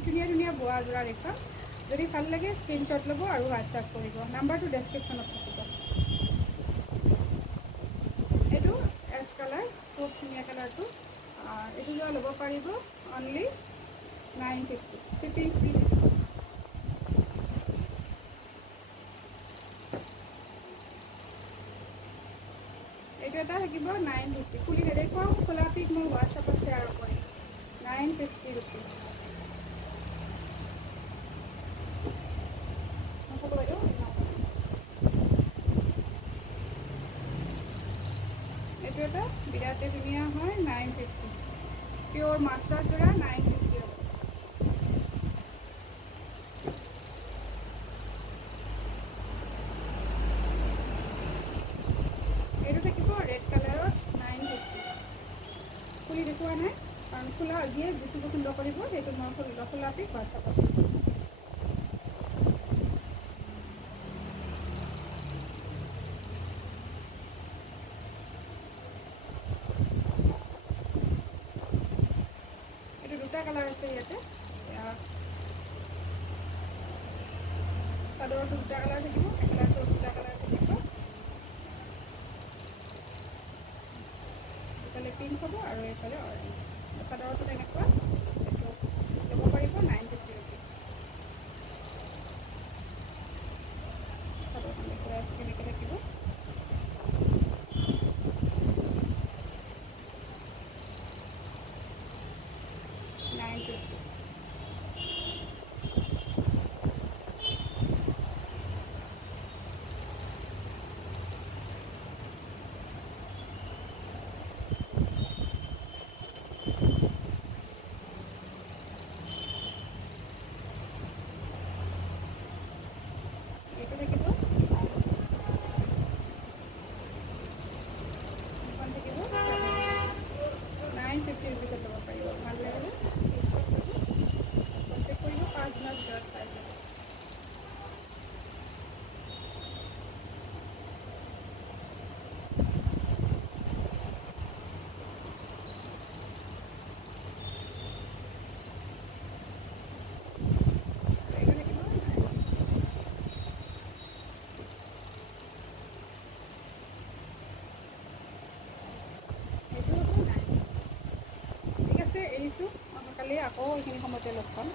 ধুনীয়া ধুনীয়া বোৱা যোৰা দেখুৱাম যদি ভাল লাগে স্ক্ৰীনশ্বট ল'ব আৰু হোৱাটছআপ কৰিব নাম্বাৰটো ডেছক্ৰিপশ্যনত থাকিব এইটো এছ কালাৰ খুব ধুনীয়া কালাৰটো এইটো যোৰা ল'ব পাৰিব অনলি 950 শ্বিপিং ফ্ৰী এইটো এটা থাকিব 950 খুলি নেদেখুৱাওঁ খোলা পিক মই হোৱাটছআপত শ্বেয়াৰ কৰিম 950 ৰুপিজ এইটো এটা বিৰাটে ধুনীয়া হয় 950 পিয়'ৰ মাষ্টাৰ যোৰা 950 হ'ব এইটো থাকিব ৰেড কালাৰত 950 খুলি দেখুওৱা নাই কাৰণ খোলা যিয়ে যিটো পচন্দ কৰিব সেইটো মই খোলা পিক হোৱাটছআপত দুটা কালাৰ আছে ইয়াতে চাদৰটো দুটা কালাৰ থাকিব মেখেলাটো দুটা কালাৰ থাকিব এইফালে পিংক হ'ব আৰু এইফালে অৰেঞ্জ চাদৰটো তেনেকুৱা এইটো ল'ব পাৰিব 950 ৰুপিজ চাদৰখন দেখুৱাই আছোঁ কেনেকৈ থাকিব এৰিছোঁ কালি আকৌ এইখিনি সময়তে লগ পাম